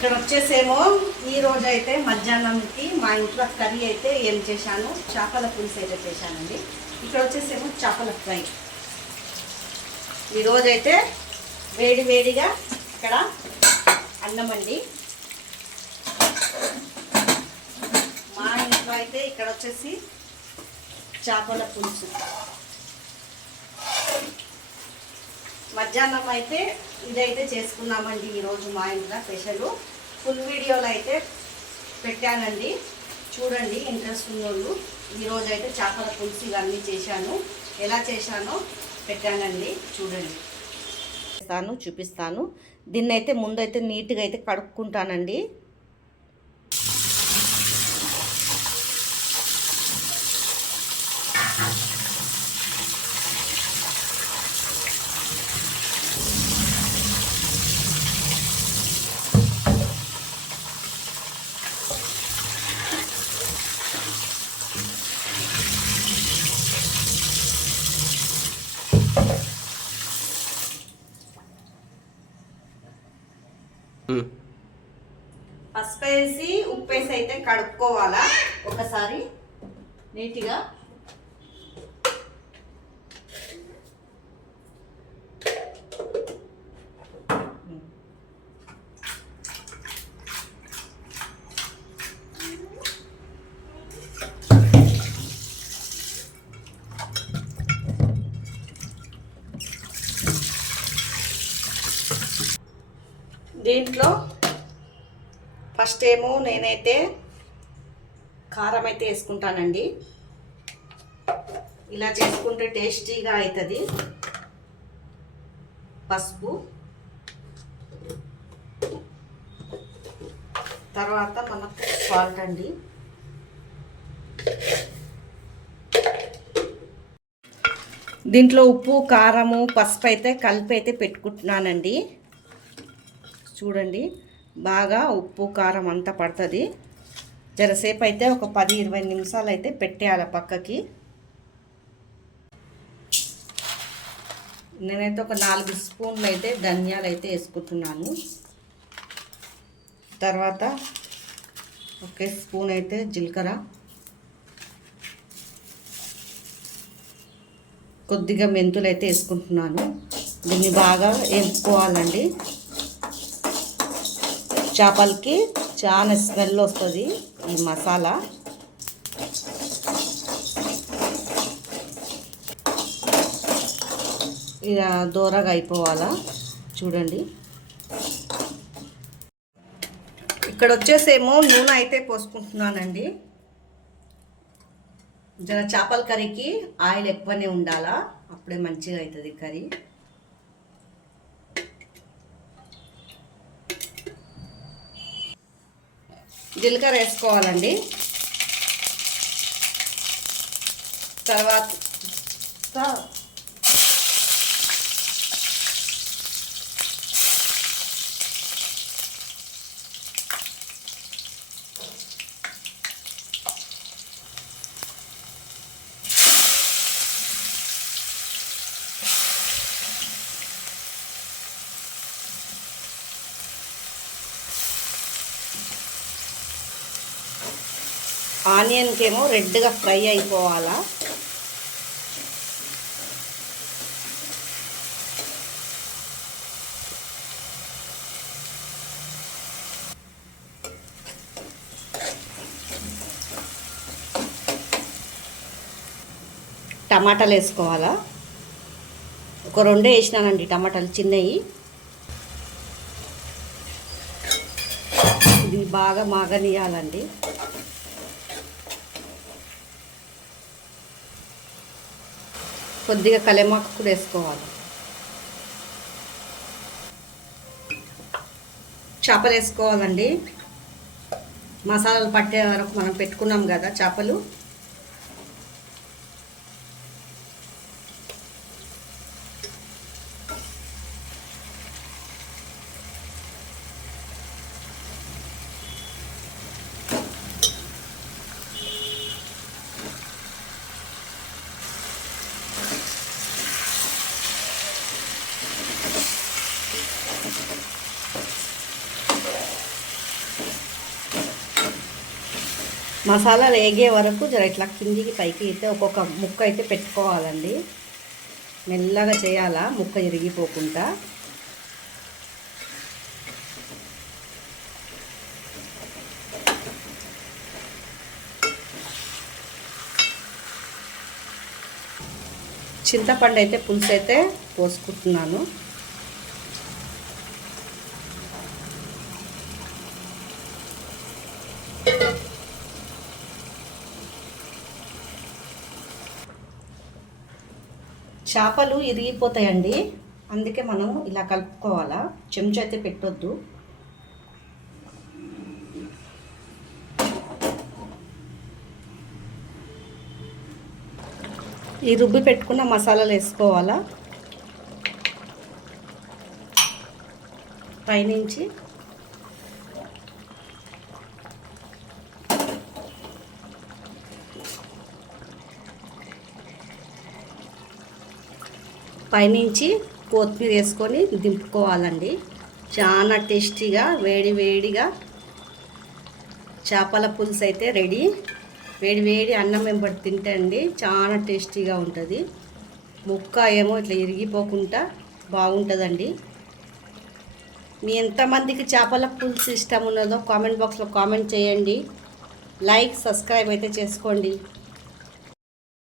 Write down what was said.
ఇక్కడ వచ్చేసేమో ఈ రోజు అయితే మధ్యాహ్నంకి మా ఇంట్లో కర్రీ అయితే ఏం చేశాను, చేపల పులుసు అయితే చేశానండి. ఇక్కడ వచ్చేసేమో చేపల ఫ్రై. ఈరోజైతే వేడి వేడిగా ఇక్కడ అన్నం అండి. మా ఇంట్లో అయితే ఇక్కడ వచ్చేసి చేపల పులుసు. మధ్యాహ్నం అయితే ఇదైతే చేసుకున్నామండి ఈరోజు మా ఇంట్లో స్పెషల్. ఫుల్ వీడియోలో అయితే పెట్టానండి, చూడండి ఇంట్రెస్ట్ ఉన్నోళ్ళు. ఈరోజు అయితే చేపల పులుసు ఇవన్నీ చేశాను, ఎలా చేశానో పెట్టానండి, చూడండి. చూపిస్తాను. దీన్ని అయితే ముందైతే నీట్గా అయితే కడుక్కుంటానండి. పసుపు వేసి ఉప్పు వేసి అయితే కడుక్కోవాలా ఒకసారి నీట్గా. దీంట్లో ఫస్ట్ ఏమో నేనైతే కారం అయితే వేసుకుంటానండి. ఇలా చేసుకుంటే టేస్టీగా అవుతుంది. పసుపు, తర్వాత మనకు సాల్ట్ అండి. దీంట్లో ఉప్పు, కారము, పసుపు అయితే కలిపి అయితే పెట్టుకుంటున్నానండి. చూడండి, బాగా ఉప్పు కారం అంతా పడుతుంది. జరసేపు అయితే ఒక 10-20 నిమిషాలు అయితే పెట్టేయాలి పక్కకి. నేనైతే ఒక 4 స్పూన్లు అయితే ధనియాలు అయితే వేసుకుంటున్నాను. తర్వాత 1 స్పూన్ అయితే జీలకర్ర, కొద్దిగా మెంతులు అయితే వేసుకుంటున్నాను. దీన్ని బాగా వేపుకోవాలండి. చేపలకి చాలా స్మెల్ వస్తుంది ఈ మసాలా. ఇక దూరగా అయిపోవాలా, చూడండి. ఇక్కడ వచ్చేసేమో నూనె అయితే పోసుకుంటున్నానండి. జర చేపల కర్రీకి ఆయిల్ ఎక్కువనే ఉండాలా, అప్పుడే మంచిగా అవుతుంది కర్రీ. జీలకర్ర వేసుకోవాలండి. తర్వాత ఆనియన్కి ఏమో రెడ్గా ఫ్రై అయిపోవాలా. టమాటాలు వేసుకోవాలా. ఒక 2 వేసినానండి టమాటాలు చిన్నవి. ఇది బాగా మాగనియాలండి. కొద్దిగా కలెమాకు కూడా వేసుకోవాలి. చేపలు వేసుకోవాలండి. మసాలాలు పట్టే వరకు మనం పెట్టుకున్నాం కదా చేపలు. మసాలాలు వేగే వరకు జర ఇట్లా కిందికి పైకి అయితే ఒక్కొక్క ముక్క అయితే పెట్టుకోవాలండి. మెల్లగా చేయాలా, ముక్క ఇరిగిపోకుండా. చింతపండు అయితే పులుసు అయితే పోసుకుంటున్నాను. చేపలు ఇరిగిపోతాయండి, అందుకే మనం ఇలా కలుపుకోవాలా. చెంచా అయితే పెట్టొద్దు. ఈ రుబ్బి పెట్టుకున్న మసాలాలు వేసుకోవాలా. పైనుంచి కొత్తిమీర వేసుకొని దింపుకోవాలండి. చాలా టేస్టీగా వేడి వేడిగా చేపల పులుసు అయితే రెడీ. వేడి వేడి అన్నం వెంబడి తింటే అండి చాలా టేస్టీగా ఉంటుంది. ముక్క ఏమో ఇట్లా ఇరిగిపోకుండా బాగుంటుందండి. మీ ఎంతమందికి చేపల పులుసు ఇష్టం ఉన్నదో కామెంట్ బాక్స్లో కామెంట్ చేయండి. లైక్ సబ్స్క్రైబ్ అయితే చేసుకోండి.